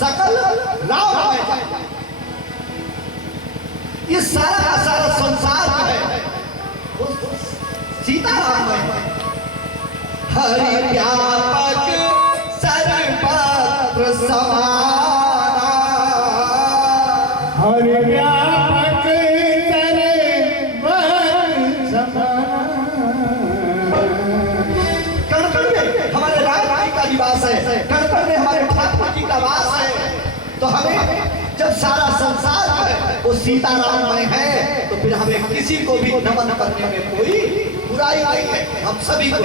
सकल राम है। ये सारा का सारा संसार जो है सीताराम है। हरि व्यापक सर्वत्र समाना, हरि व्यापक सर्वत्र समाना। कण कण में हमारे राम जी का निवास है, कण कण में हमारे ठाकुर जी का वास है। तो हमें जब सारा संसार है वो सीताराम में है, तो फिर हमें किसी को भी नमन करने में कोई बुराई नहीं है। हम सभी को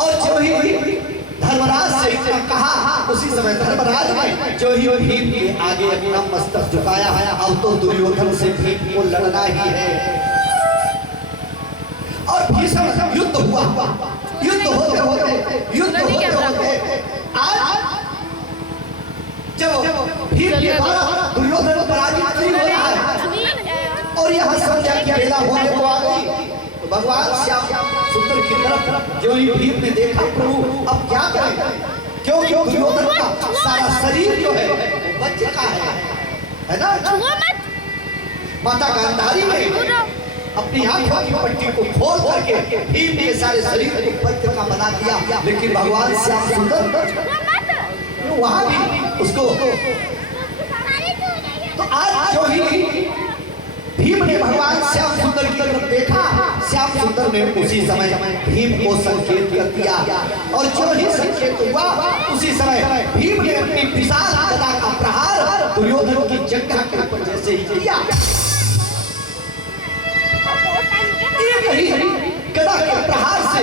और जो ही धर्मराज से इतना कहा, उसी समय धर्मराज ने जो ही भीम के आगे अपना मस्तक झुकाया है। अब तो दुर्योधन से भीम को लड़ना ही है। और भीषण युद्ध हुआ, युद्ध होते होते युद्ध होते होते आज जब भीम के द्वारा दुर्योधन पराजित नहीं हो रहा है और यह संध्या की बेला होने को आ गई, तो भगवान श्याम सुंदर की तरफ जो ही भीम ने देखा, प्रभु अब क्या करें, क्योंकि दुर्योधन का सारा शरीर जो है बच चुका है ना। माता गांधारी ने अपनी आंखों की पट्टी को खोल करके भीम के सारे शरीर को पत्थर का बना दिया, लेकिन भगवान श्याम सुंदर वहां भी उसको। तो आज जो ही भीम ने भगवान श्याम सुंदर की तरफ देखा, श्याम सुंदर ने उसी समय भीम को संकेत कर दिया और जो ही संकेत हुआ उसी समय भीम ने अपनी विशाल गदा का प्रहार दुर्योधन की जंघा के ऊपर जैसे ही किया, गदा के प्रहार से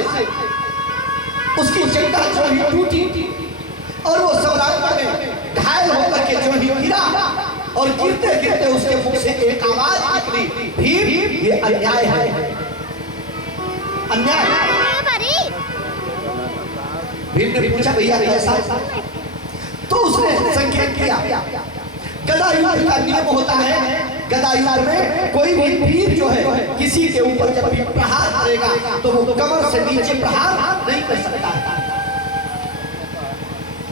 उसकी जंघा जो ही टूटी और वो सम्राट में घायल होकर के जो ही गिरा और गिरते गिरते उसके मुख से एक आवाज निकली, भीम ये अन्याय है, अन्याय। भीम ने पूछा भैया कैसा, तो उसने संकेत किया। गदा युद्ध का नियम होता है, गदा युद्ध में कोई भी वीर जो है किसी के ऊपर जब भी प्रहार करेगा तो वो कमर से नीचे प्रहार नहीं कर सकता है।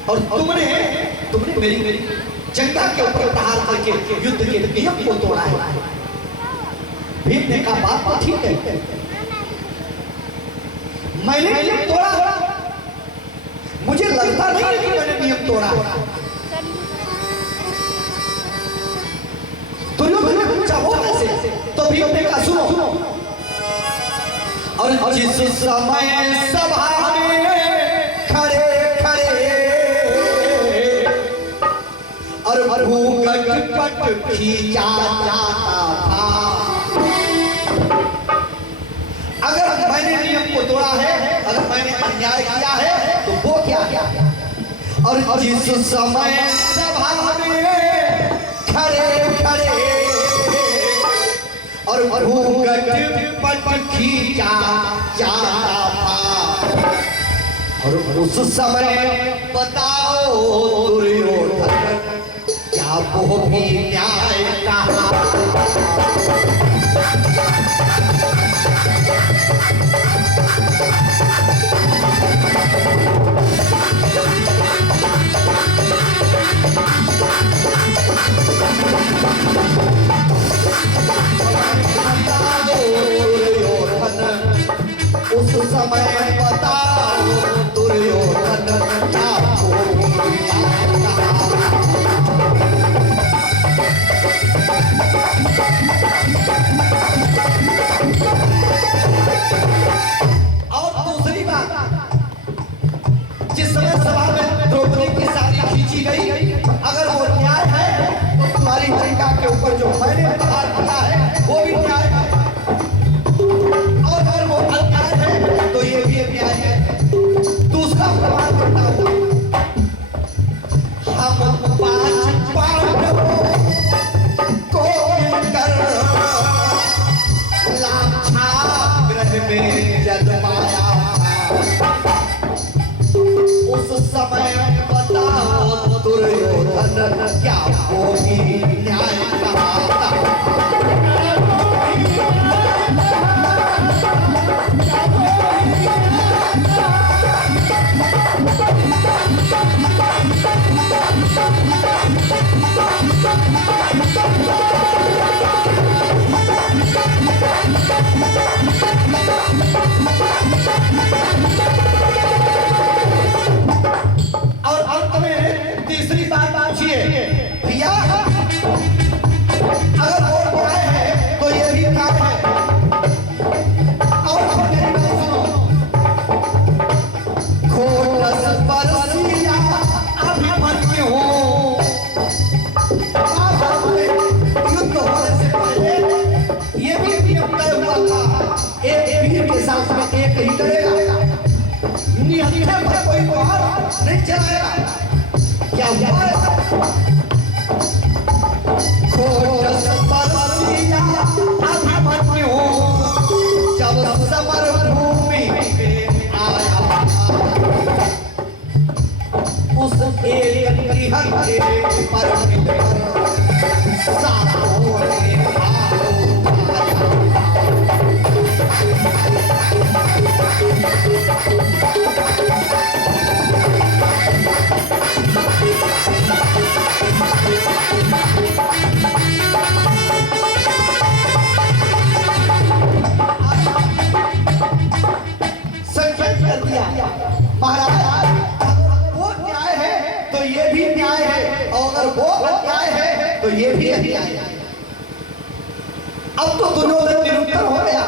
और तुमने मेरी जंघा के ऊपर प्रहार करके युद्ध के नियम को तोड़ा है। भीम ने कहा बात तो ठीक है, मैंने नियम तोड़ा, मुझे लगता नहीं है कि मैंने नियम तोड़ा। दुर्योधन ने पूछा वो कैसे, तो भीम ने कहा सुनो, और जिस समय सभा में खड़े और भूगट पट खींचा जाता था। अगर मैंने नियम को तोड़ा है, अगर मैंने अन्याय किया है तो वो क्या है। और जिस समय सभा में खड़े और भूगट पट खींचा जाता था, और उस समय बताओ दुर्योधन क्या वो भी न्याय कहा। उस समय बताओ दुर्योधन क्या वो भी न्याय कहा। और दूसरी बात, जिस समय सभा में द्रौपदी की साड़ी खींची गई, अगर वो न्याय है तो तुम्हारी जंघा के ऊपर जो मैंने प्रहार किया है वो भी न्याय है, और अगर वो अन्याय है तो ये भी अन्याय है। दूसरा प्रमाण करना होगा, अंधे पर कोई द्वार नहीं चलाएगा। क्या हुआ है? खोज परसिया अभिमन्यु जब समर भूमि पे आया, उस एक गृह के पर सारों ने भाव संकेत कर दिया महाराज, वो न्याय है तो ये भी न्याय है, और अगर वो अन्याय है तो ये भी अन्याय है। अब तो दुर्योधन निरुत्तर हो गया,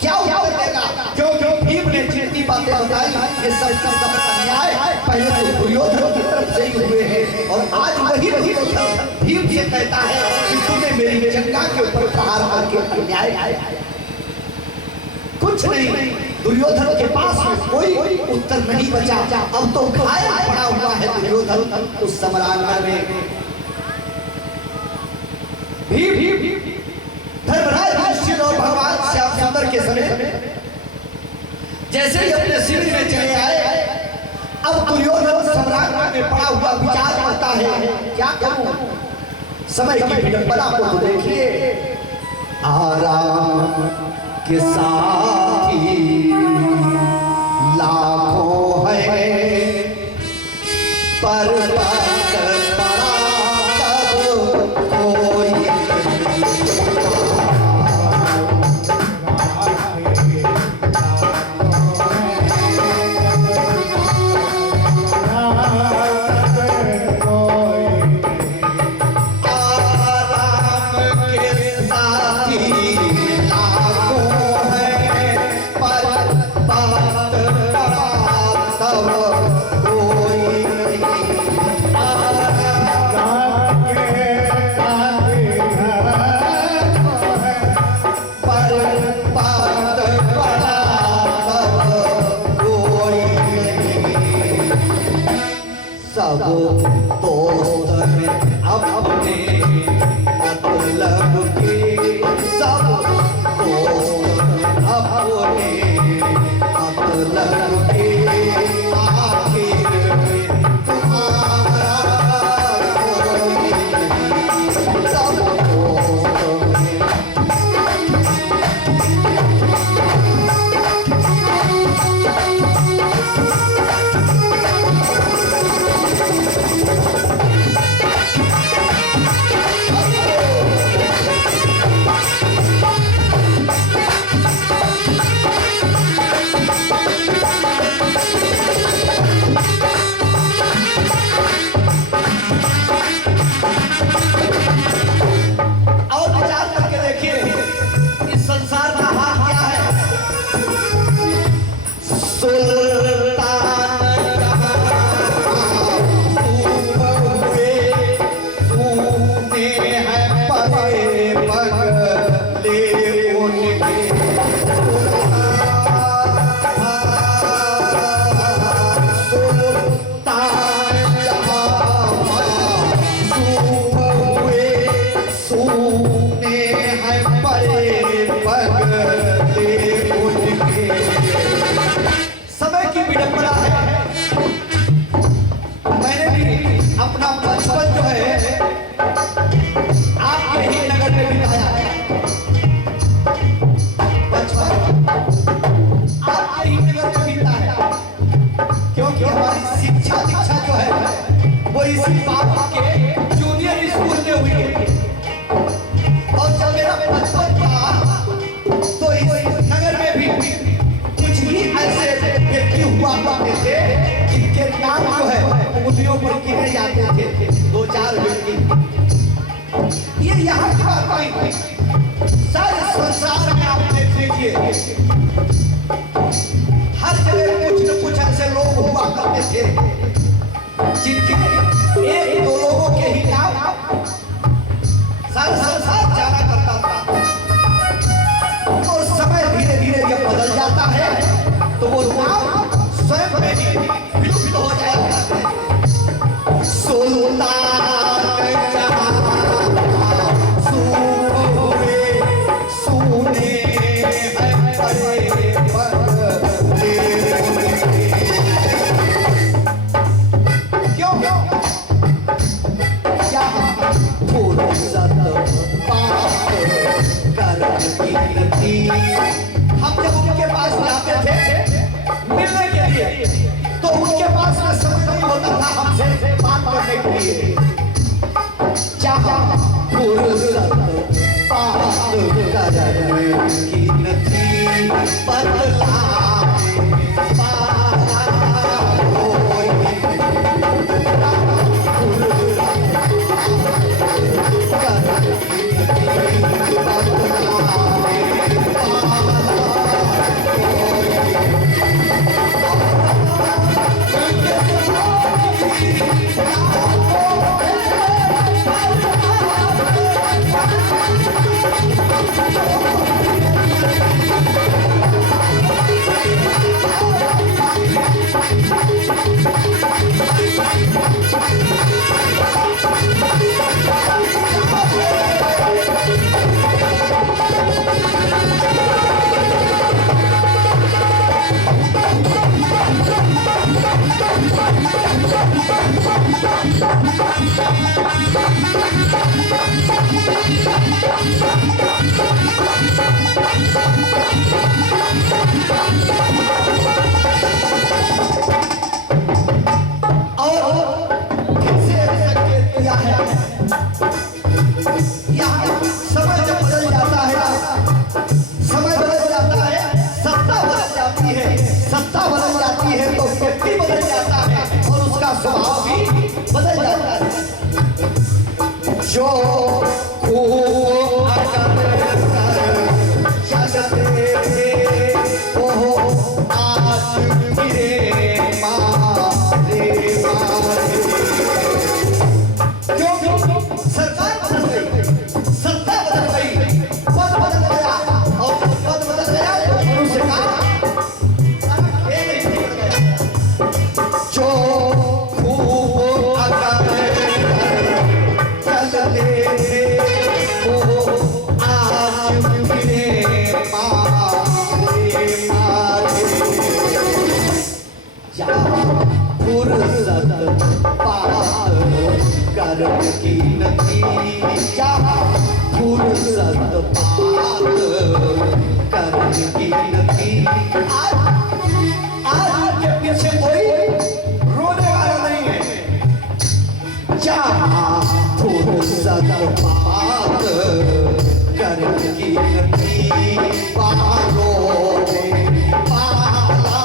क्या उत्तर देगा? क्योंकि भीम ने जितनी बातें बताई ये सब अन्याय पहले तो दुर्योधन की तरफ से ही हुए हैं, और आज वही दुर्योधन भीम से कहता है कि तूने मेरी जंगा के ऊपर प्रहार करके अन्याय किया। कुछ नहीं, दुर्योधन के पास कोई उत्तर नहीं बचा। अब तो घायल पड़ा हुआ है दुर्योधन उस समरांगण में। धर्मराज युधिष्ठिर और भगवान श्याम सुंदर के समय जैसे ही अपने शिविर में चले आए, अब दुर्योधन सम्रांगण में पड़ा हुआ विचार करता है क्या करूं। समय की विडंबना को तो देखिए, आराम के साथी लाखों है पर हर जगह कुछ न कुछ ऐसे लोग हुआ करते थे जिनके एक दो लोगों के ही नाम सारा संसार जाना करता था। और समय धीरे धीरे जब बदल जाता है तो वो नाम स्वयं में होता था हमसे बात करने के लिए। जहाँ फुर्सत बात करने की नथी बदलावे स्वभाव भी बदल जाता है। जो सरकार बदल गई, सत्ता बदल गई, पद बदल गया और पद बदल गया तो मनुष्य का खेल ही बदल गया। जो की नथी फुर्सत बात करने की नथी। आज के पीछे कोई रोने वाला नहीं है। जहाँ फुर्सत बात करने की नथी बालों में पाला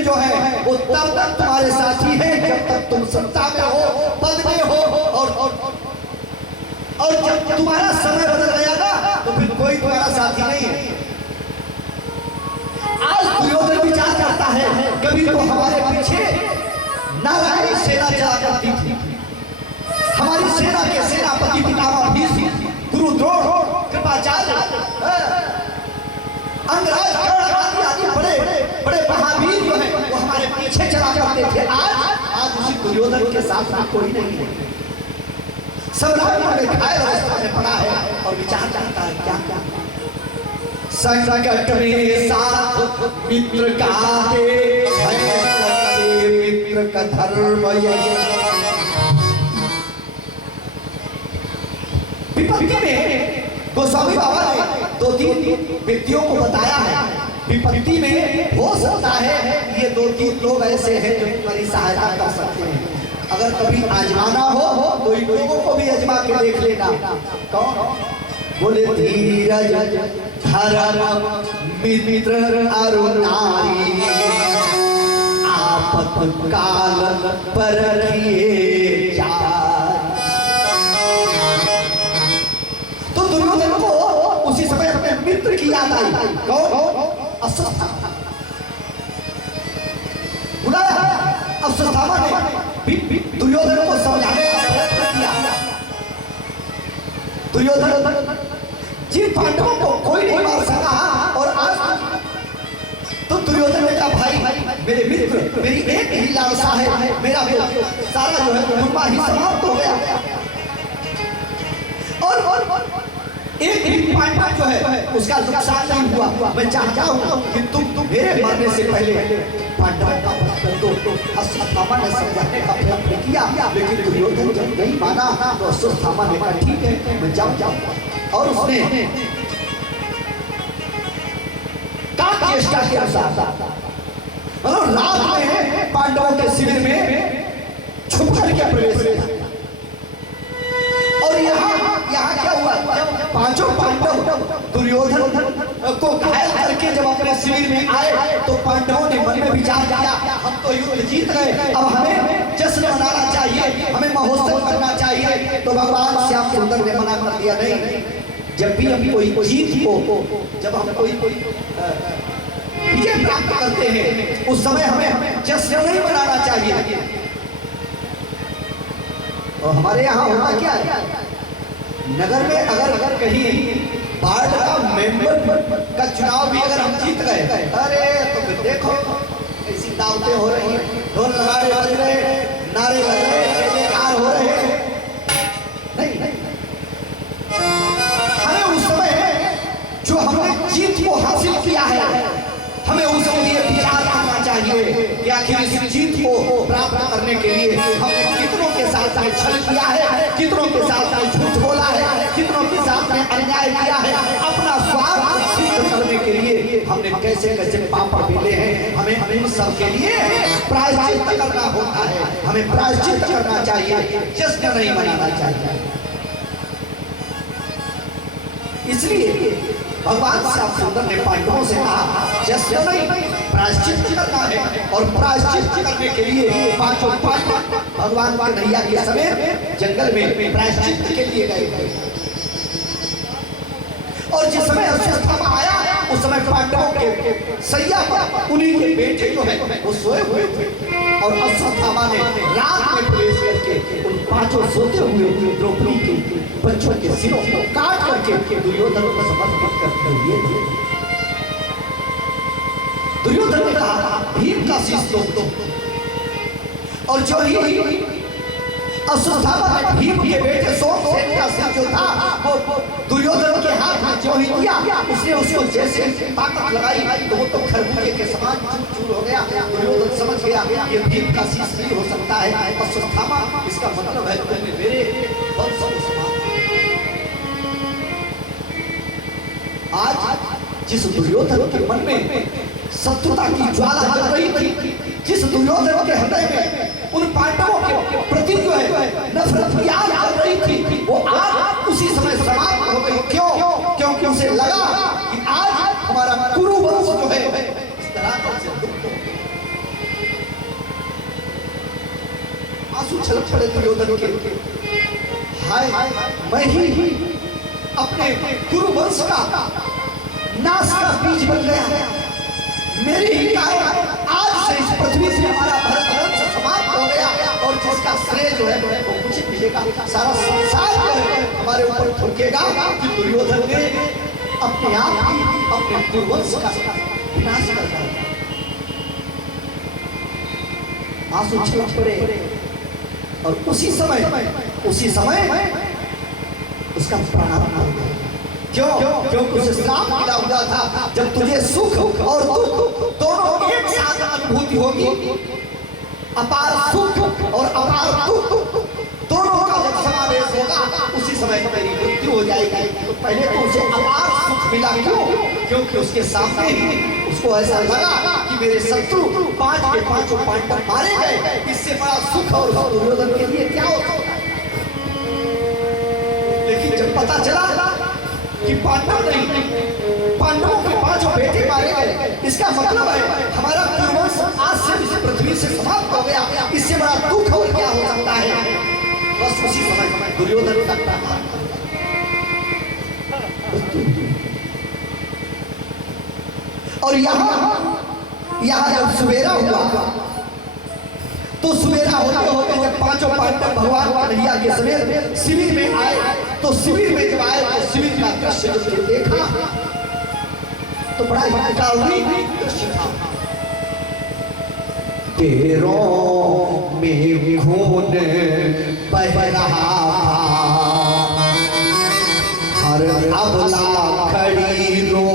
जो है वो तब तक तुम्हारे साथी है जब तक तुम सत्ता में हो, पद में हो और जब तुम्हारा समय बदल गया ना तो फिर कोई तुम्हारा साथी नहीं है। आज दुर्योधन विचार करता है कभी तो हमारे पीछे नारायणी सेना चला करती थी। हमारी सेना के सेनापति पितामह भीष्म, गुरु द्रोण, कृपाचार्य, अंगराज आदि बड़े बड़े महावीर जो है वो हमारे पीछे चला करते थे। आज उसी दुर्योधन के साथ कोई नहीं है। सब में घायल अवस्था में पड़ा है और विचार करता है क्या क्या संकट में साथ मित्र का दे, मित्र का धर्म विपत्ति में गोस्वामी बाबा ने 2-3 व्यक्तियों को बताया है। विपत्ति में हो सकता है ये 2-3 लोग ऐसे हैं जो तुम्हारी सहायता कर सकते हैं। अगर कभी आजमाना हो तो इन लोगों को भी आजमा के देख लेना। कौन? बोले धीरज धर्म मित्र अरु नारी आपत काल पर किए जाए। तो दुर्योधन को उसी समय अपने मित्र की याद आई। कौन? अश्वत्थामा। बुलाया अश्वत्थामा ने दुर्योधन को समझाने का प्रयत्न किया। दुर्योधन जिन पांडवों को कोई नहीं मार सका और आज तो दुर्योधन ने कहा भाई मेरे मित्र मेरी एक ही लालसा है, मेरा सारा जो है कुटुंबा ही समाप्त हो गया और एक भी पांडव जो है उसका नुकसान नहीं हुआ। मैं चाहता हूं कि तुम मेरे मरने से पहले पांडवों का वध कर दो। अश्वत्थामा ने समझाने का प्रयत्न किया लेकिन दुर्योधन जब नहीं माना तो अश्वत्थामा ने कहा ठीक है मैं जाऊं और उसने चेष्टा के अनुसार मतलब रात में पांडवों के शिविर में छुप करके प्रवेश किया और यहाँ क्या हुआ? पांचों पांडव दुर्योधन को घायल करके जब अपने शिविर में आए तो पांडवों ने मन में विचार किया हम तो युद्ध जीत गए, अब हमें जश्न मनाना चाहिए, हमें महोत्सव करना चाहिए। तो भगवान श्याम सुंदर ने मना कर दिया नहीं, जब भी हम कोई जीत को जब हम कोई विजय प्राप्त करते हैं उस समय हमें जश्न नहीं मनाना चाहिए। और हमारे यहाँ होता क्या है, नगर में अगर कहीं वार्ड का मेंबर का चुनाव भी अगर हम जीत गए, अरे तो फिर देखो ऐसी दावतें हो रही हैं, ढोल नगाड़े बज रहे, नारे लग रहे, जयकार हो रहे हैं। नहीं, हमें उस समय जो हमने जीत को हासिल किया है हमें उसके लिए विचार करना चाहिए कि आखिर इस जीत को प्राप्त करने के लिए हमने कितनों के साथ में छल किया है, कितनों के साथ में झूठ बोला है, कितनों के साथ में अन्याय किया है, अपना स्वार्थ सिद्ध करने के लिए हमने कैसे कैसे पाप बेले हैं। हमें इन सब के लिए प्रायश्चित करना होता है, हमें प्रायश्चित करना चाहिए, जश्न नहीं मनाना चाहिए। इसलिए भगवान श्याम सुंदर ने पांडवों से कहा जश्न नहीं प्रायश्चित करना है और प्रायश्चित करने के लिए पांचों पांडव भगवान कन्हैया के समेत जंगल में प्रायश्चित के लिए गए। और जिस समय अश्वत्थामा आया उस समय पांडवों के सैया पर उन्हीं के बेटे जो है वो सोए हुए थे और अश्वत्थामा ने रात में प्रवेश करके उन पांचों सोते हुए द्रौपदी के बच्चों के सिरों को काट करके दुर्योधन को समर्पित कर दिए। दुर्योधन ने कहा भीम का शीश दो और जो ही अश्वत्थामा ने भीम के बेटे सोमसेन का सिर जो था वो दुर्योधन के हाथ में जो ही दिया उसने उसको जैसे ताकत लगाई तो वो तो खरबूजे के समान चूर हो गया। दुर्योधन समझ गया ये भीम का शीश नहीं हो सकता है, अश्वत्थामा इसका मतलब है तुमने मेरे वंश को समाप्त। आज जिस दुर्योधन के मन में शत्रुता की ज्वाला जल रही थी, जिस दुर्योधन के हृदय में उन पांडवों के प्रति जो है नफरत की आग जल रही थी, वो आग उसी समय समाप्त हो गई। क्यों? क्योंकि उसे लगा कि आज हमारा कुरु वंश जो है इस तरह से आंसू छलक पड़े दुर्योधन के, हाय मैं ही अपने कुरु वंश का नाश का बीज बन गया, मेरी ही कारण आज से इस पृथ्वी से हमारा भारत वंश समाप्त हो गया और जिसका श्रेय जो है वो मुझे मिलेगा। सारा संसार जो है हमारे ऊपर थूकेगा कि दुर्योधन ने अपने आप ही अपने पूर्वज का विनाश कर दिया। आंसू छलक पड़े और उसी समय उसका प्राण हो गया। क्यों? क्योंकि उसे श्राप मिला हुआ था जब तुझे सुख और दुख दोनों एक साथ अनुभूति होगी, अपार सुख और अपार दुख दोनों का जब समावेश होगा उसी समय मेरी मृत्यु हो जाएगी। तो पहले तो उसे अपार सुख मिला, क्यों? क्योंकि उसके सामने ही उसको ऐसा लगा कि मेरे शत्रु 5 के 5 पांडव मारे गए, इससे बड़ा सुख और दुर्योधन के लिए क्या हो सकता है। लेकिन जब पता चला कि पांडव नहीं पांडवों के 5 बेटे मारे गए। इसका मतलब है हमारा पूर्वज आज से इस पृथ्वी से समाप्त हो गया। इससे बड़ा दुख और क्या हो सकता है। बस उसी समय दुर्योधन का और यहाँ जब सवेरा हुआ तो सवेरा होते होते जब 5 पांडव भगवान कन्हैया के समेत शिविर में आए तो शिविर में जब आए तो शिविर का दृश्य जब देखा तो बड़ा ही काल्पनिक दृश्य था। पैरों में खून बह रहा हर अबला खड़ी रो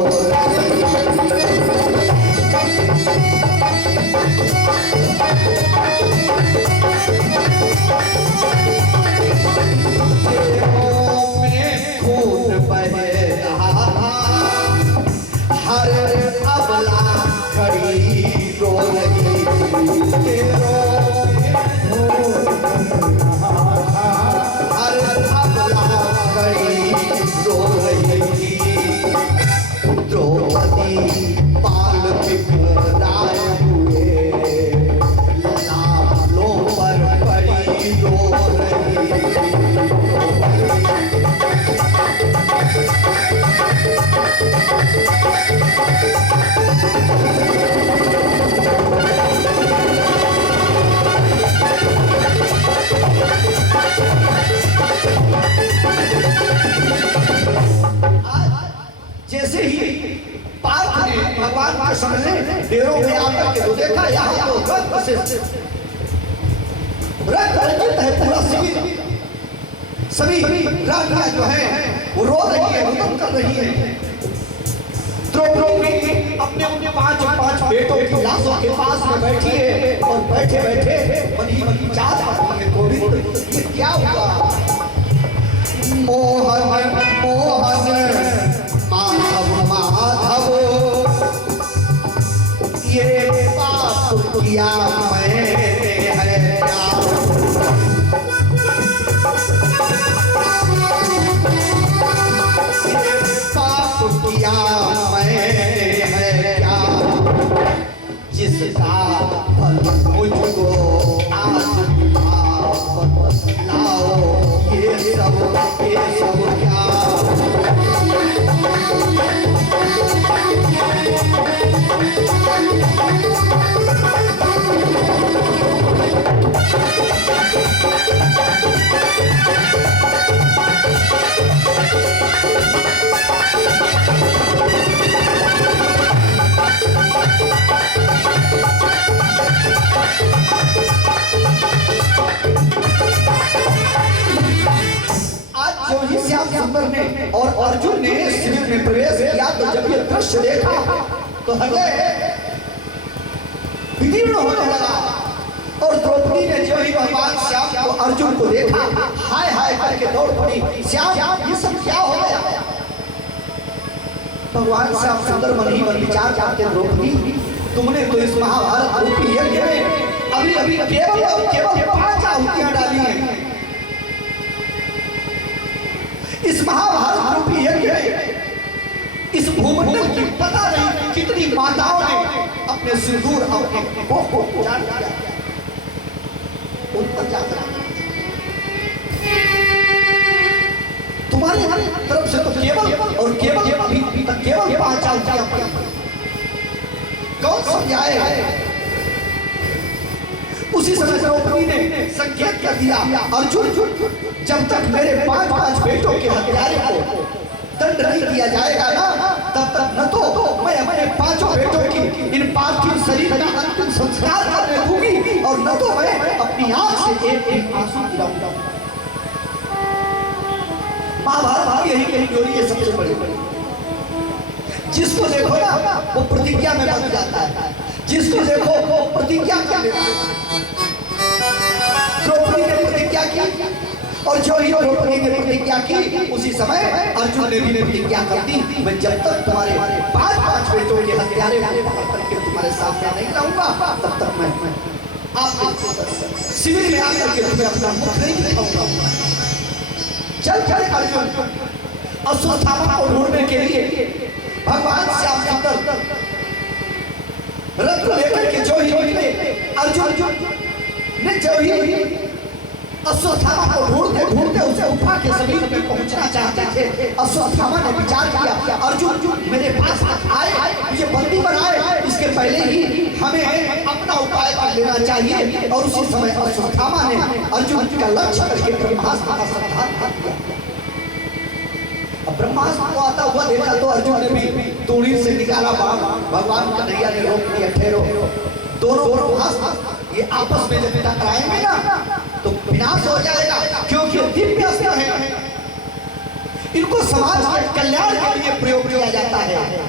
जैसे ही पार्थ ने भगवान के सामने डेरों में आकर के तो देखा यहाँ तो रक्त रंजित है पूरा शिविर। सभी रानियां जो है वो रो रही है, हुक्म कर रही है। द्रौपदी अपने 5 बेटों की लाशों के पास में बैठी है और बैठे बैठे बनी चाहत है गोविंद ये क्या हुआ। मोहन मोहन माधव माधव ये पाप किया मैंने है क्या। ये पाप किया मैंने है क्या जिसका फल मुझको आज लाओ। ये सब क्या सुंदर ने और अर्जुन ने शिविर में प्रवेश किया तो जब ये दृश्य देखा तो हृदय विदीर्ण होने लगा। और द्रौपदी ने जो ही भगवान श्याम को अर्जुन को देखा हाय हाय करके दौड़ पड़ी। श्याम ये सब क्या हो गया। भगवान श्याम सुंदर मन ही मन विचार करते द्रौपदी तुमने तो इस महाभारत रूपी यज्ञ में अभी अभी केवल 5 आहुतियां डाली हैं। इस महाभारत रूपी यज्ञ इस भूमंडल की पता नहीं कितनी माताओं ने अपने सिंदूर अपने कोख को उजाड़ दिया उन पर जाकर तुम्हारे तरफ से तो केवल और केवल अभी तक केवल 5 आहुतियां पड़ी। कौन समझाए। उसी समय द्रौपदी ने संकेत कर दिया अर्जुन जब तक मेरे 5 बेटों के हत्यारे को दंड नहीं किया जाएगा ना तब तक न तो मैं अपने 5 बेटों की इन पार्थिव शरीर का अंतिम संस्कार करने दूंगी और न तो मैं अपनी आंख से एक आंसू गिराऊंगा। महाभारत यही कही जोड़ी है सबसे बड़ी। जिसको देखो ना वो प्रतिज्ञा में बन जाता है, जिसको देखो वो प्रतिज्ञा कर लेता है। द्रौपदी ने प्रतिज्ञा की और जो ही द्रौपदी ने प्रतिज्ञा की उसी समय अर्जुन ने भी प्रतिज्ञा कर दी मैं जब तक तुम्हारे 5 बेटों के हत्यारे पकड़ करके तुम्हारे सामने नहीं लाऊंगा तब तक मैं आप शिविर में आकर के तुम्हें अपना मुख नहीं दिखाऊंगा। चल अर्जुन अश्वत्थामा को ढूंढने के लिए भगवान श्याम सुंदर रथ को लेकर के जो ही निकले, अर्जुन ने जो ही अश्वत्थामा को ढूंढते ढूंढते उसे उठा के समीप में पहुंचना चाहते थे। अश्वत्थामा ने विचार किया, अर्जुन मेरे पास आए, मुझे बंदी बनाए, इसके पहले ही हमें अपना उपाय कर लेना चाहिए। और उसी समय अश्वत्थामा ने अर्जुन का लक्ष्य करके ब्रह्मास्त्र का संधान कर दिया। अब ब्रह्मास्त्र को आता हुआ देखा तो अर्जुन ने भी तूड़ी से निकाला बाण, भगवान कन्हैया ने रोक दिया, ठहरो। दोनों ब्रह्मास्त्र ये आपस में जब टकराएंगे ना तो विनाश हो जाएगा, क्योंकि दिव्य अस्त्र है, इनको समाज के कल्याण के लिए प्रयोग किया जाता है,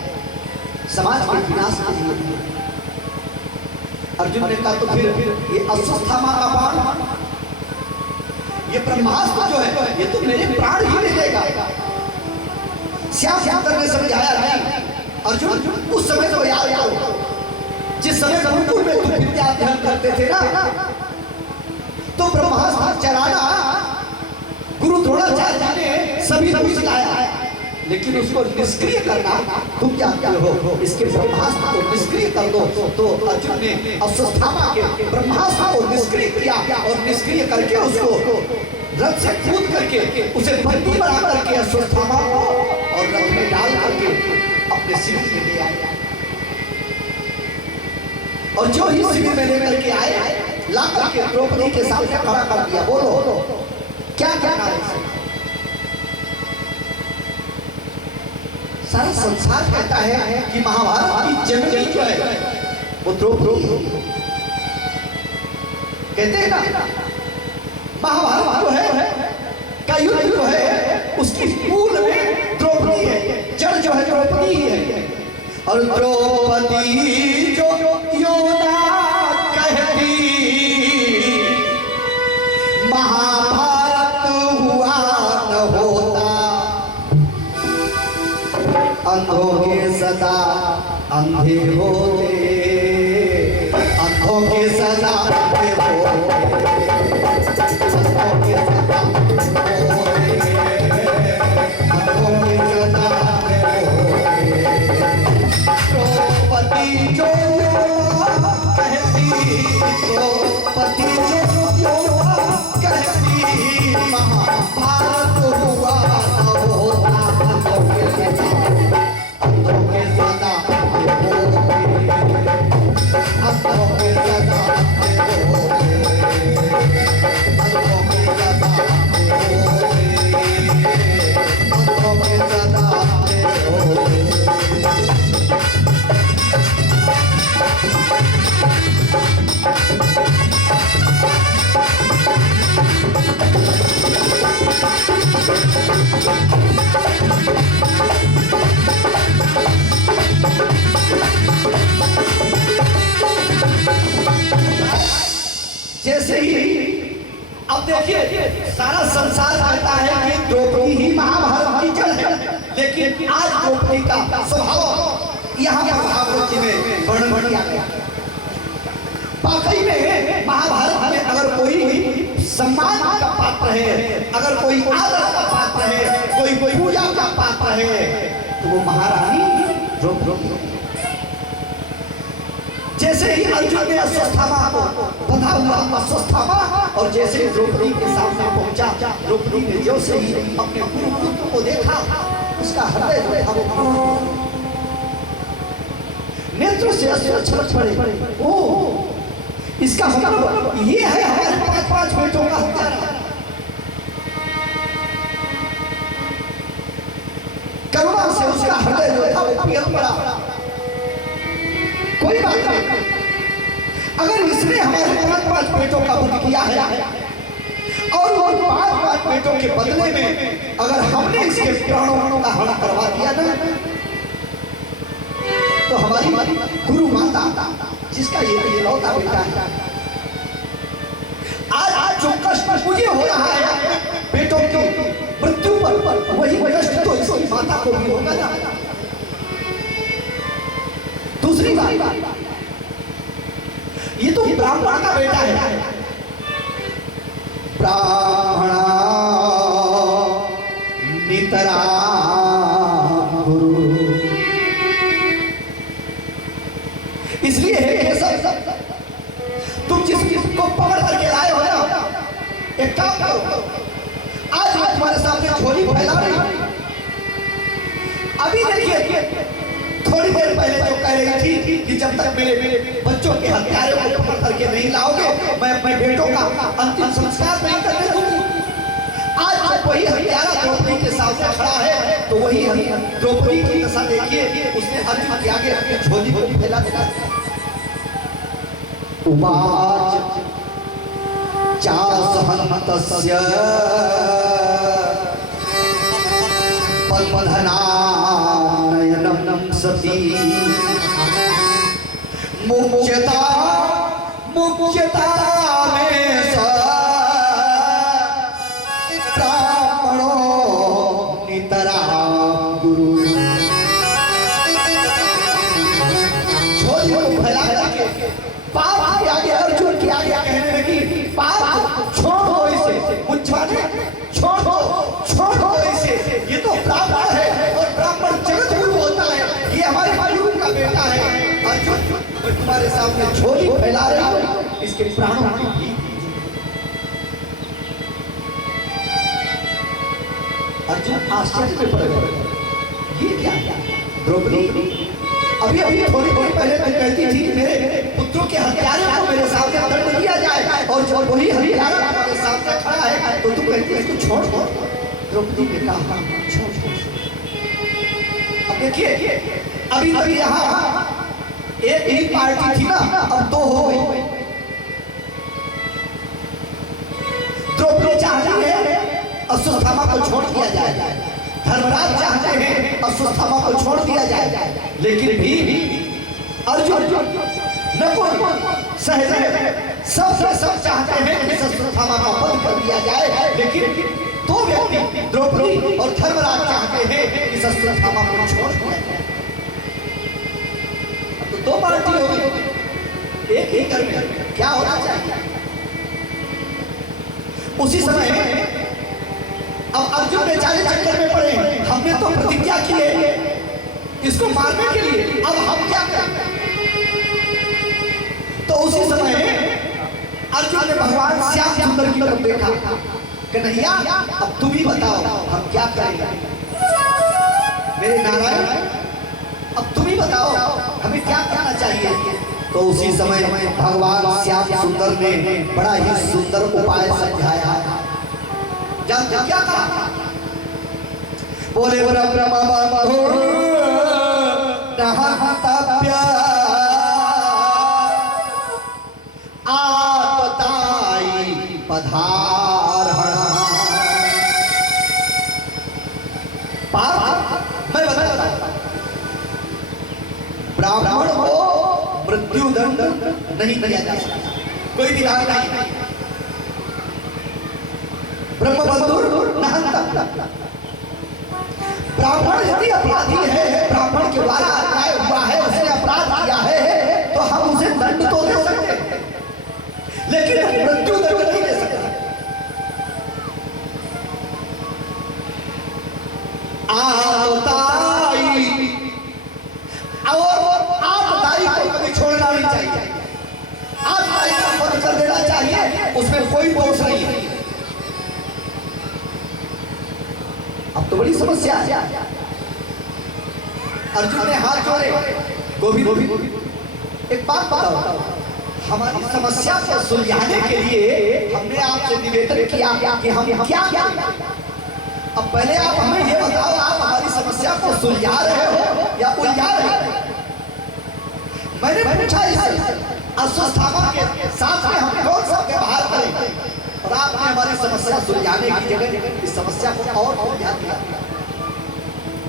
समाज के विनाश के लिए। अर्जुन ने कहा तो फिर ये अश्वत्थामा का बाण, ये ब्रह्मास्त्र जो है ये तो मेरे प्राण ही ले लेगा। श्याम सुंदर ने समझाया नहीं, अर्जुन उस समय तो याद करो जिस समय गुरुकुल में तुम विद्या अध्ययन करते थे ना, तो ब्रह्मास्त्र चलाना गुरु द्रोणाचार्य ने सभी को सिखाया, लेकिन उसको निष्क्रिय करना तुम जानते हो। इसके ब्रह्मास्त्र को निष्क्रिय कर दो। तो अर्जुन ने अश्वत्थामा के ब्रह्मास्त्र को निष्क्रिय किया और निष्क्रिय करके उसको रथ से कूद करके उसे बंदी बना करके अश्वत्थामा को और रथ में डाल करके अपने शिविर में ले आया। और जो ही शिविर में लेकर के आए, ला करके द्रौपदी के सामने खड़ा कर दिया। बोलो क्या क्या नारे से? सारा संसार कहता है कि महाभारत की जननी जो है वो द्रौपदी कहते हैं ना, महाभारत जो है का युद्ध जो है उसकी मूल में द्रौपदी है, जड़ जो है द्रौपदी ही है। और द्रौपदी जो योना कहती महाभारत हुआ न होता, अंधों के सदा अंधे होते, अंधों के सदा अंधे होते, अंधों के सदा अंधे होते, अंधों के सदा अंधे होते। द्रौपदी जो कहती, द्रौपदी जो कहती महाभारत हुआ न होता, अंधों के सदा अंधों के सदा अंधे होते, अंधों के सदा अंधे होते, अंधों के सदा अंधे होते, अंधों के सदा अंधे होते। जैसे ही अब देखिए सारा संसार कहता है कि द्रौपदी ही महाभारत की जड़ है, लेकिन आज द्रौपदी का स्वभाव यहाँ महाभारत जी में वर्णन किया गया। वाकई में महाभारत में अगर कोई सम्मान का पात्र है, अगर कोई आदर का पात्र है, कोई पूजा का पात्र है, तो वो महारानी द्रौपदी। जैसे ही अर्जुन ने अश्वत्थामा को बंधा हुआ अश्वत्थामा, और जैसे ही द्रौपदी के सामने पहुंचा, द्रौपदी ने जो से ही अपने गुरु पुत्र को देखा, उसका हृदय जो था वो नेत्रों से अश्रु छलक पड़े। ओ इसका मतलब ये है हमारे 5-5 बेटों का हत्यारा। करुणा से उसका हृदय जो था वो पिघल पड़ा। कोई बात नहीं, अगर इसने हमारे 5-5 बेटों का वध किया है और वो 5-5 बेटों के बदले में अगर हमने इसके प्राणों का हरण करवा दिया ना, तो हमारी गुरु माता जिसका ये इकलौता बेटा है, आज जो कष्ट मुझे हो रहा है बेटों की मृत्यु पर, वही कष्ट तो इसकी माता को भी होगा ना। दूसरी बात, ये तो ब्राह्मण का बेटा है, ब्राह्मण नितरा गुरु काम करो। आज मैं तुम्हारे सामने झोली फैला रही हूं। अभी देखिए, थोड़ी देर पहले जो कह रही थी कि जब तक मेरे बच्चों के हत्यारों को पकड़ करके नहीं लाओगे, मैं अपने बेटों का अंतिम संस्कार नहीं करने दूंगी। आज जब वही हत्यारा द्रौपदी के सामने खड़ा है, तो वही द्रौपदी की दशा देखिए, उसने अर्जुन के आगे अपनी झोली को फैला दिया। उवाच चासहन्तस्य पद्मधनानयनं सती मुच्यता में स ब्राह्मणो नितरां गुरु। झोली को फैला करके पाप के आगे, अर्जुन के आगे कहने लगी, पाप छोड़ो इसे, मुझे छोड़ो इसे, ये तो ब्राह्मण है और ब्राह्मण जगत गुरु होता है, ये हमारे गुरु का बेटा है। अर्जुन, मैं तुम्हारे सामने झोली फैला रहा हूं, इसके प्राणों की भी। अर्जुन आश्चर्य में पड़ गए, ये क्या द्रौपदी? अभी थोड़ी पहले मैं कहती थी मेरे पुत्रों के हत्यारे को मेरे सामने दंड दिया जाए, और जब वही हत्यारा हमारे सामने खड़ा है तो तुम कहती है इसको छोड़ दो। द्रौपदी ने कहा छोड़। अब देखिए, अभी यहाँ एक ही पार्टी थी ना, अब दो हो गई। द्रौपदी चाहती है अश्वत्थामा को छोड़ दिया जाए, धर्मराज चाहते हैं अश्वत्थामा को छोड़ दिया जाए, लेकिन भी अर्जुन नकुल सहदेव सब चाहते हैं कि अश्वत्थामा का वध कर दिया जाए, लेकिन दो व्यक्ति द्रौपदी और धर्मराज चाहते हैं कि अश्वत्थामा को छोड़ दिया जाए। तो दो पार्टी होगी, एक ही घर में क्या होना चाहिए? उसी समय अब अर्जुन बेचारे चक्कर में पड़े, हमने तो प्रतिज्ञा की है इसको मारने के लिए, अब हम क्या करें? तो उसी समय अर्जुन ने भगवान श्याम सुंदर की तरफ देखा, कन्हैया अब तुम ही बताओ हम क्या करें? मेरे नारायण, अब तुम ही बताओ हमें क्या करना चाहिए? तो उसी समय भगवान श्याम सुंदर ने बड़ा ही सुंदर उपाय समझाया। क्या कहा? बोले आपताई पधारहण। मैं बताता हूं, ब्राह्मण को मृत्यु दंड नहीं दिया जा सकता, कोई विधान नहीं। ब्रह्मबंधुर नहंता, ब्राह्मण यदि अपराधी है, ब्राह्मण के द्वारा अन्याय हुआ है, उसने अपराध किया है, तो हम उसे दंड तो दे सकते हैं, लेकिन मृत्यु दंड नहीं दे सकते। आपताई, और आपताई को कभी छोड़ना नहीं चाहिए, आपताई का वध कर देना चाहिए, उसमें कोई दोष नहीं है। अब तो बड़ी समस्या है। अर्जुन ने हाथ जोड़े, गोविंद एक बात बताओ, हमारी समस्या को सुलझाने के लिए हमने आपसे निवेदन किया कि हम क्या करें? अब पहले आप हमें ये बताओ, आप हमारी समस्या को सुलझा रहे हो या उलझा रहे हो? मैंने पूछा इसे, अश्वत्थामा के साथ में हम कौन सा व्यवहार करें? और आपने हमारी समस्या सुलझाने की जगह इस समस्या को और उलझा दिया।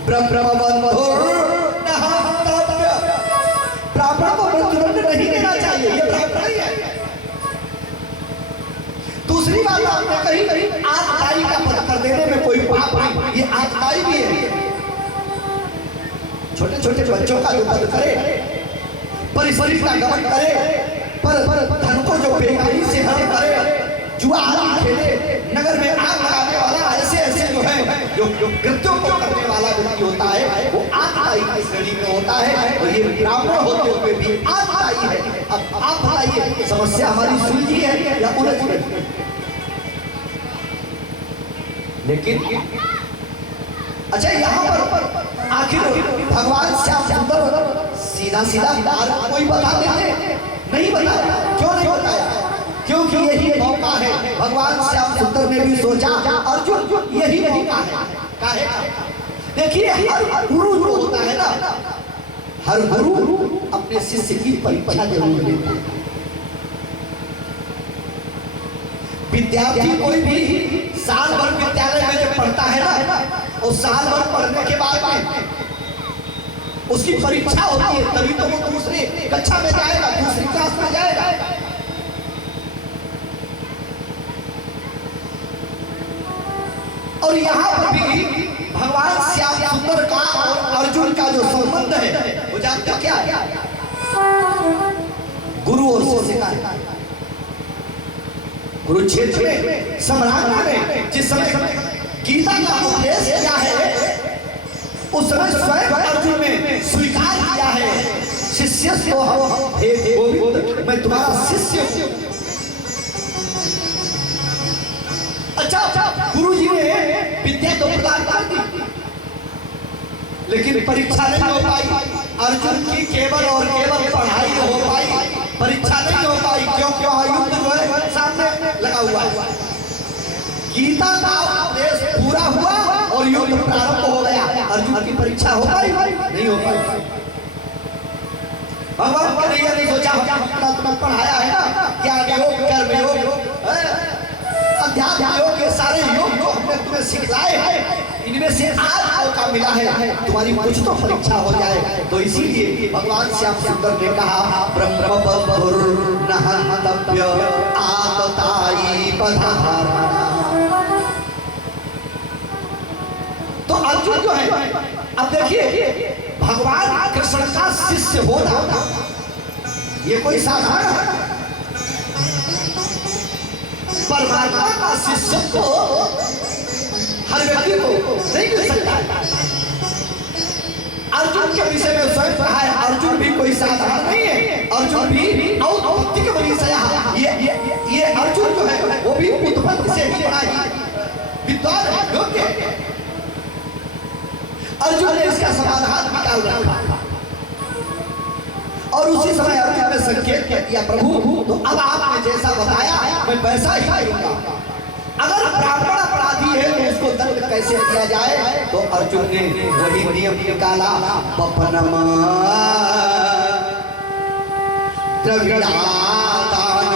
ब्राह्मण को मृत्युदंड नहीं देना चाहिए, ये ब्राह्मण ही है। दूसरी बात आपने कही आतताई का वध कर देने में कोई पाप नहीं, ये आतताई भी है। छोटे छोटे बच्चों का जो वध करे, परिसरी का गमन करे, पर धन को जो बेकारी से हरण करे, जुआ खेले, नगर में आग लगाने वाला, ऐसे जो है जो कृत्यों को करने वाला व्यक्ति होता है, वो आतताई की श्रेणी में होता है, और ये ब्राह्मण होते हुए भी आतताई है। अब आप बताइए, समस्या हमारी सुलझी है या उलझ गई? लेकिन अच्छा यहाँ पर आखिर भगवान श्याम सुंदर सीधा सीधा मार्ग कोई बता देते नहीं बताया। क्यों नहीं बताया? क्योंकि यही मौका है। भगवान श्याम सुंदर ने भी सोचा अर्जुन यही मौका है। काहे? देखिए हर गुरु जो होता है ना, हर गुरु अपने शिष्य की परीक्षा जरूर लेता है। विद्यार्थी कोई भी साल भर विद्यालय में जब पढ़ता है ना, और साल भर पढ़ने के बाद में उसकी परीक्षा होती है, तभी तो वो दूसरी कक्षा में जाएगा, दूसरी क्लास में जाएगा। और यहाँ पर भी भगवान श्याम सुंदर का और अर्जुन का जो संबंध है वो जानते क्या है? गुरु और शिष्य का। कुरुक्षेत्र में सम्राट में जिस समय गीता का उपदेश किया है, उस समय स्वयं अर्जुन ने स्वीकार किया है शिष्य तो हे गोविंद मैं तुम्हारा शिष्य हूं। अच्छा गुरु जी ने विद्या तो प्रदान कर दी, लेकिन परीक्षा नहीं हो पाई। अर्जुन की केवल और केवल पढ़ाई हो पाई, परीक्षा नहीं हो पाई। क्यों? युद्ध जो है सामने लगा हुआ है। गीता का उपदेश पूरा हुआ और युद्ध प्रारंभ हो गया। अर्जुन की परीक्षा हो पाई? नहीं हो पाई। भगवान को नहीं सोचा तुमने पढ़ाया है ना, क्या योग कर्म योग अध्यात्म योग, ये सारे योग जो हमने तुम्हें सिखलाए हैं, इनमें से आज मौका मिला है तुम्हारी कुछ तो परीक्षा हो जाए। तो इसीलिए भगवान श्याम सुंदर ने कहा ब्रह्म नहंतव्य आतताई पधारा। तो अर्जुन जो है, अब देखिए भगवान कृष्ण का शिष्य होना ये कोई साधारण है? परमात्मा का शिष्य को हर व्यक्ति को नहीं मिल सकता है। अर्जुन के विषय में स्वयं कहा है अर्जुन भी कोई साधारण नहीं है, अर्जुन भी औत्पत्तिक विषय। ये अर्जुन जो है वो भी उत्पत्ति से ही बना है, विद्वान है, योग्य है। अर्जुन ने इसका समाधान निकाल रखा और उसी समय अर्जुन ने संकेत किया प्रभु तो अब आपने जैसा बताया मैं वैसा ही करूंगा। अगर ब्राह्मण अपराधी है तो उसको दंड कैसे दिया जाए? तो अर्जुन ने वही नियम निकाला, बपनमा द्रविड़ादान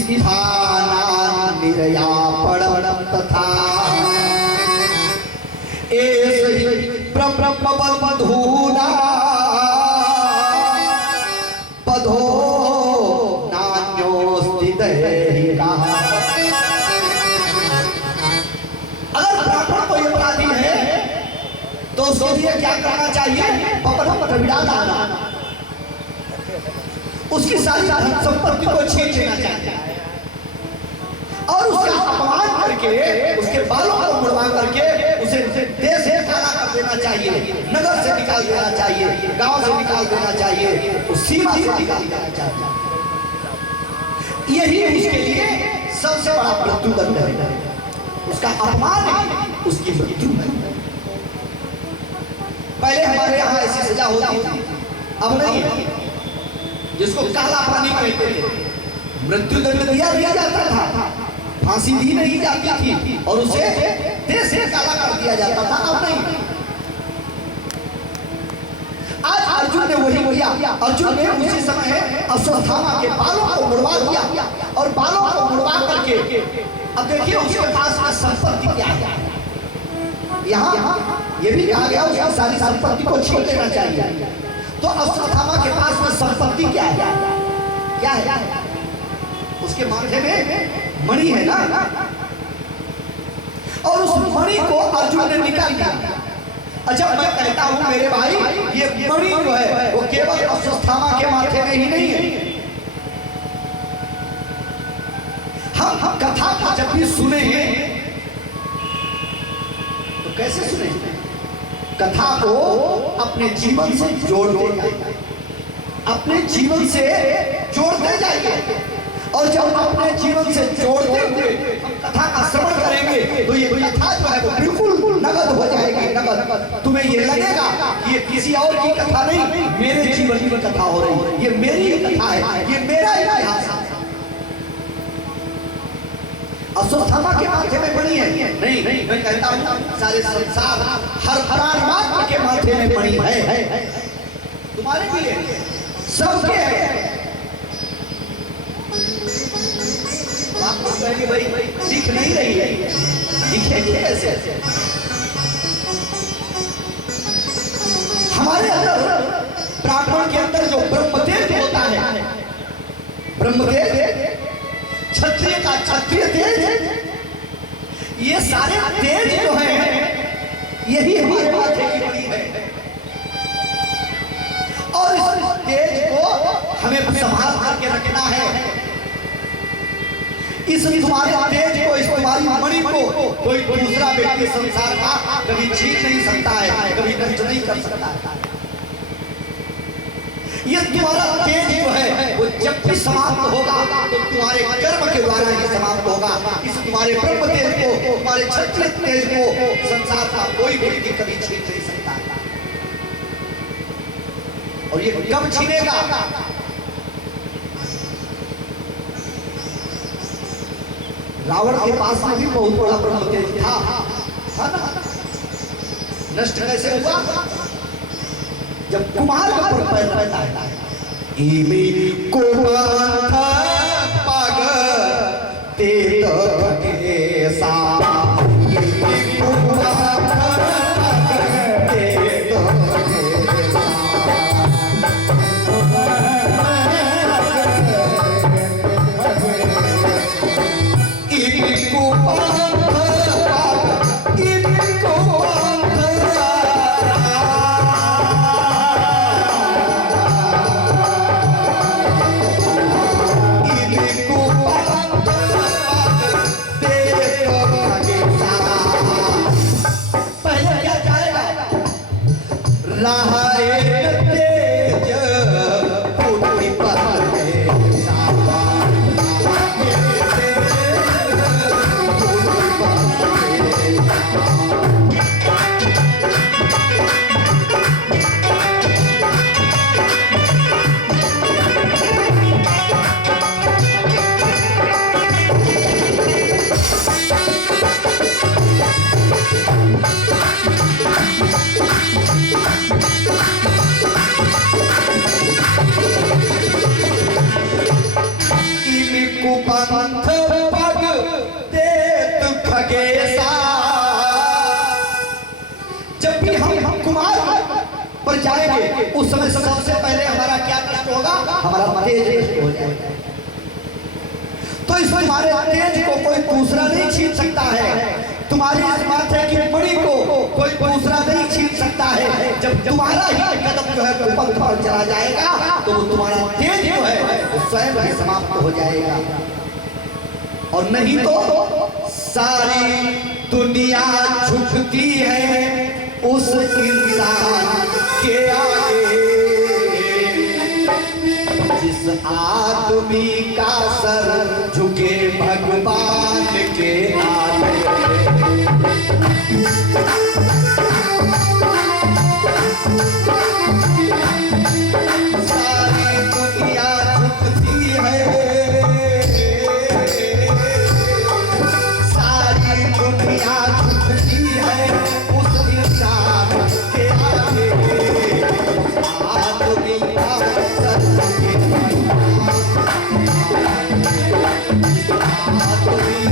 स्थानान निर्यापणम तथा एष ब्रह्म बंधूना बधो नान्योस्ति दैहिका। अगर ब्राह्मण कोई अपराधी है तो उसके लिए क्या करना चाहिए? बपनमा द्रविड़ादान, उसकी सारी संपत्ति को छीन लेना चाहिए और उसका अपमान करके उसके बालों को मुड़वा करके उसे देश से काला कर देना चाहिए, नगर से निकाल देना चाहिए, गांव से निकाल देना चाहिए, उस सीमा से निकाल देना चाहिए। यही उसके लिए सबसे बड़ा मृत्यु दंड है। उसका अपमान है, उसकी मृत्यु है। पहले हमारे यहाँ ऐसी सजा होती थी, अब नहीं है। जिसको काला पानी कहते थे, मृत्यु दंड दिया जाता था, फांसी दी नहीं जाती थी और उसे देश से काला कर दिया जाता था। अब नहीं। आज अर्जुन ने वही किया। अर्जुन ने उसी समय अश्वत्थामा के बालों को मुड़वा दिया और बालों को मुड़वा करके अब देखिए उसके पास में संपत्ति क्या है। यहाँ ये भी कहा गया उसकी सारी संपत्ति को छीन लेना चाहिए। तो अश्वत्थामा के पास में संपत्ति क्या है? क्या है? उसके माथे में मणि है ना, और उस मणि को अर्जुन ने निकाल दिया। अच्छा मैं कहता हूं मेरे भाई, ये मणि जो है वो केवल अश्वत्थामा के माथे में ही नहीं है। हम कथा का जब भी सुने तो कैसे सुने? कथा को अपने जीवन से जोड़ते जाइए, अपने जीवन से जोड़ते जाइए। और जब अपने जीवन से जोड़ते हुए कथा का श्रवण करेंगे तो ये कथा जो है वो बिल्कुल नगद हो जाएगी, नगद। तुम्हें ये लगेगा ये किसी और की कथा नहीं, मेरे जीवन की कथा हो रही है, ये मेरी ही कथा है, ये मेरा इतिहास है। अश्वत्थामा के माथे में पड़ी है? नहीं, मैं कहता हूँ सारे संसार हर प्राणमात्र के माथे में पड़ी है, तुम्हारे भी है, सबके है। आपको कहेंगे भाई दिख नहीं रही है, दिखेगी कैसे? हमारे अंदर ब्राह्मण के अंदर जो ब्रह्मतेज होता है, ब्रह्मतेज, क्षत्रिय का क्षत्रिय तेज, ये सारे तेज जो है यही हमारे माथे की पड़ी है। और इस तेज को हमें संभाल करके रखना है। इस तुम्हारे तेज को, इस तुम्हारी मणि को कोई दूसरा व्यक्ति संसार का कभी छीन नहीं सकता है, कभी नष्ट नहीं कर सकता है। ये तुम्हारा तेज जो है वो जब भी समाप्त होगा तो तुम्हारे कर्म के द्वारा ही समाप्त होगा। इस तुम्हारे ब्रह्म तेज को, तुम्हारे क्षत्रिय तेज को संसार का कोई व्यक्ति कभी छीन नहीं सकता है। और ये कब छीनेगा? रावण के पास में भी बहुत बड़ा ब्रह्म तेज था ना? नष्ट कैसे हुआ? जब कुमार का पैर रहता है, इमी कुमार पग तेत के सा, इमी कुमार पग तेत के सा, इमी कुमार जब भी हम कुमार पर जाएंगे उस समय सबसे पहले हमारा क्या नष्ट होगा? हमारा तेज नष्ट हो जाएगा। तो इस तुम्हारे तेज को कोई दूसरा नहीं छीन सकता है। तुम्हारी इस माथे की मणि को कोई दूसरा नहीं छीन सकता है। जब तुम्हारा ही कदम जो है पग पर चला जाएगा तो तुम्हारा तेज जो है वो स्वयं ही समाप्त हो जाएगा। और नहीं तो सारी दुनिया झुकती है उस इंसान के आगे जिस आदमी का सर झुके भगवान के आगे। सारी दुनिया झुकती है, सारी दुनिया झुकती है उस इंसान के आगे आदमी का सर झुके भगवान, आदमी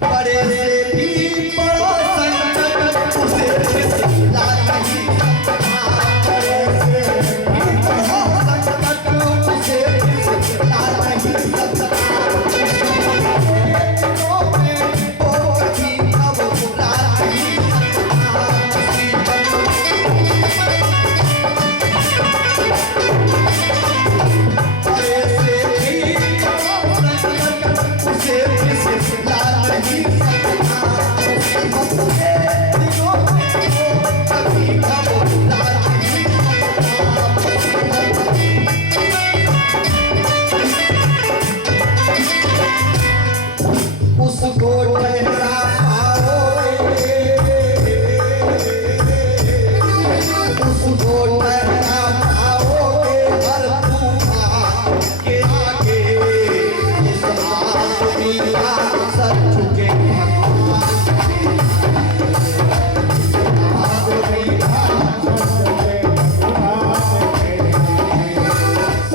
बड़े से भी बड़ा संकट उसे ला नहीं सकता। बड़े से भी बड़ा संकट उसे ला नहीं सकता। तो मैं वो कभी अब ला नहीं सकता। बड़े से भी बड़ा संकट उसे ला नहीं उसको ठहरा पाओगे, उसको ठहरा पाओगे हर तूफान के आगे। इस आदमी का सर झुके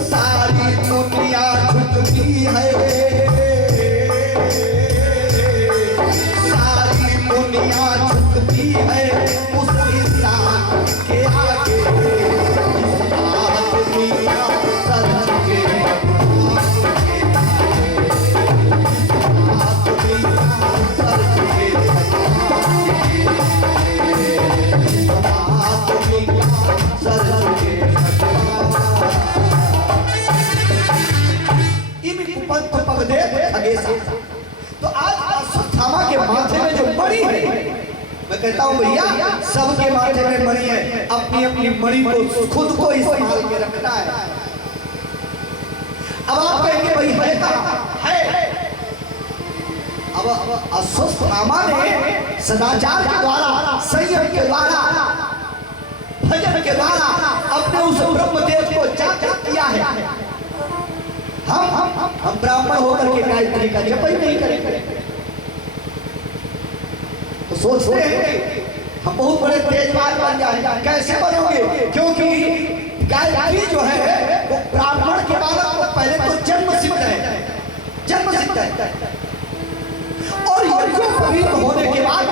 सारी दुनिया झुकती है, सारी दुनिया झुकती है उस इंसान के आगे। इस आदमी का सर झुके आदमी का सर झुके आदमी का सर झुके। तो आज अश्वत्थामा के माथे में जो मणि है, मैं कहता हूं भैया सबके माथे में मणि है, अपनी अपनी मणि को खुद को इस्तेमाल में रखना है। अब आप कहेंगे भाई है कहां है? अब अश्वत्थामा ने सदाचार के द्वारा, संयम के द्वारा, भजन के द्वारा अपने उस ब्रह्मदेव को जागृत किया है। हम ब्राह्मण होकर के गायत्री का जप ही नहीं करेंगे तो सोचते हैं हम बहुत बड़े तेजवान बन जाएंगे। कैसे बनोगे? क्योंकि गायत्री जो है वो ब्राह्मण के बालक को पहले तो जन्म सिद्ध है, जन्म सिद्ध है। और यज्ञोपवीत होने के बाद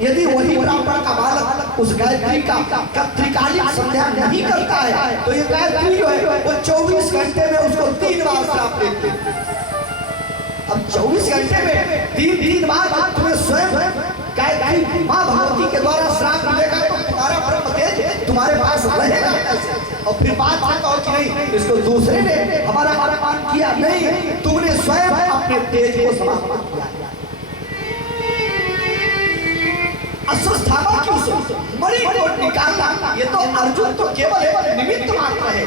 यदि वही ब्राह्मण का बालक उस गायत्री का त्रिकालिक संध्या नहीं करता है तो ये गायत्री जो है वो 24 घंटे में उसको 3 बार श्राप देती है। अब 24 घंटे में 3 बार तुम्हें स्वयं गायत्री माँ भगवती के द्वारा श्राप मिलेगा तो तुम्हारा ब्रह्म तेज तुम्हारे पास रहेगा कैसे? और फिर बात कहो कि नहीं इसको दूसरे ने हमारा मान किया, नहीं तुमने स्वयं अपने तेज को समाप्त किया। अश्वत्थामा की उस मणि को निकालना ये तो अर्जुन तो केवल एक निमित्त मात्र है।